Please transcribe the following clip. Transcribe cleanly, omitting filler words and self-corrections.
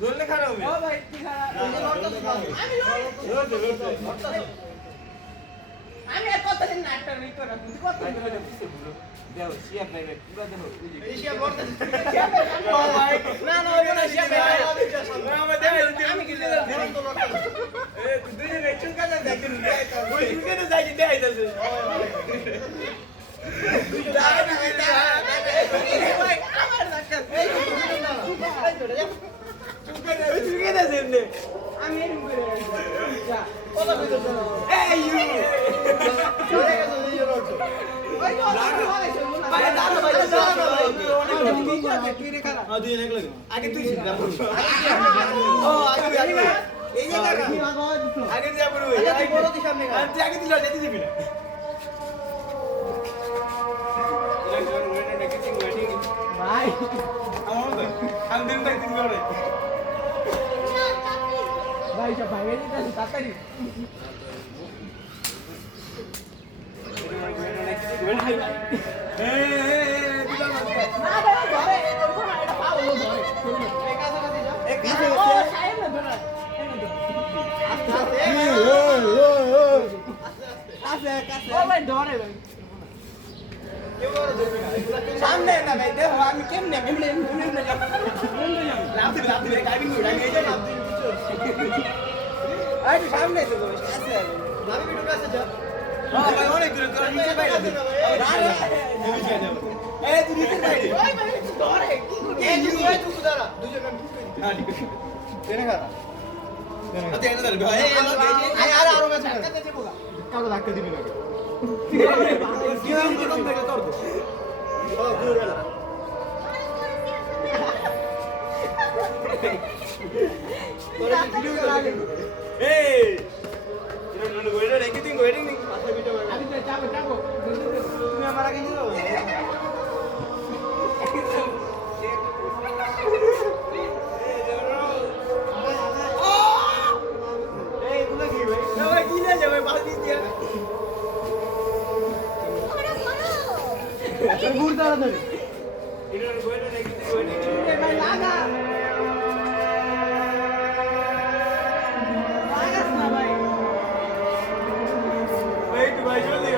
ধরলে খারাপ হবে ও ভাই কি খারাপ আমি আর কত দিন নাটক ই করা তুই কত দেও শিয়া ভাই পুরো দেও এই শিয়া বলতে ও ভাই না না ওই না সে ভাই আমরা দেও আমি কি এ তুই দুই রে চুলকা না দেখি ওই চুলকা না যাই দেই যাচ্ছে ভাই আমার নাটক এই চুলকা না চুলকা না যেমনে আমি এরকম করে যা কত কইছো এই ইউ চলে গেছে এই রোড ওই তো ভাই দাঁড়া ভাই কি রে খারাপ দুই এক লাগে আগে তুই চিন্তা কর ও আগে আগে এই যে টাকা আগে যা বড় আগে বড় দি সামনে গা তুই আগে দিল যেতে দিবি না ভাই আমি দিন তাই দিন করে ভাই সব ভাই দিতে তাড়াতাড়ি না ভাই ধরে ওরকম এটা পাও লো ধরে এই কাছে যা এক ও সাইড না ধরে আস্তে আস্তে কাছে কাছে ও ভাই ধরে ভাই কেউ বড় ধরবি না এগুলা সামনে না ভাই দেখো আমি কেমনে এমনি এমনি যাব লাভ দিবে গাড়ি নিয়ে আমি এই যাই আই সামনে তো আছে আমি ভিডিও কাছে যা হ্যাঁ ভাই অনেক দূরে তোর নিচে বাইরে নিচে যাব এই তুই নিচে বাইরে ওই ভাই ধরে কি করে এই যে ওই তুই দাঁড়া দুজন আমি ঠিক করি হ্যাঁ ঠিক আছে তেনে খারা আতে এনে দাঁড়াবে এই আরে আরে আরো কাছে কাছে যাবো গা কাউকে ধাক্কা দিবি না কি নাম তো কম থেকে তোর ও ঘুরে গেল তোরা ভিডিও করে এই ইনো নো গোয়েডা রেখে দিন গোয়েডিং নি পাশে ভিডিও করে আমি যাবো যাবো তুমি আমার আগে নিও এই গুলো কি ভাই না ভাই কি না যাবে বাল দিয়ে দিয়া ঘুর দাঁড়া ধরে ইনো নো গোয়েডা রেখে দিন গোয়েডিং এ ভাই লাগা লাগাস না ভাই এই তো ভাই জলদি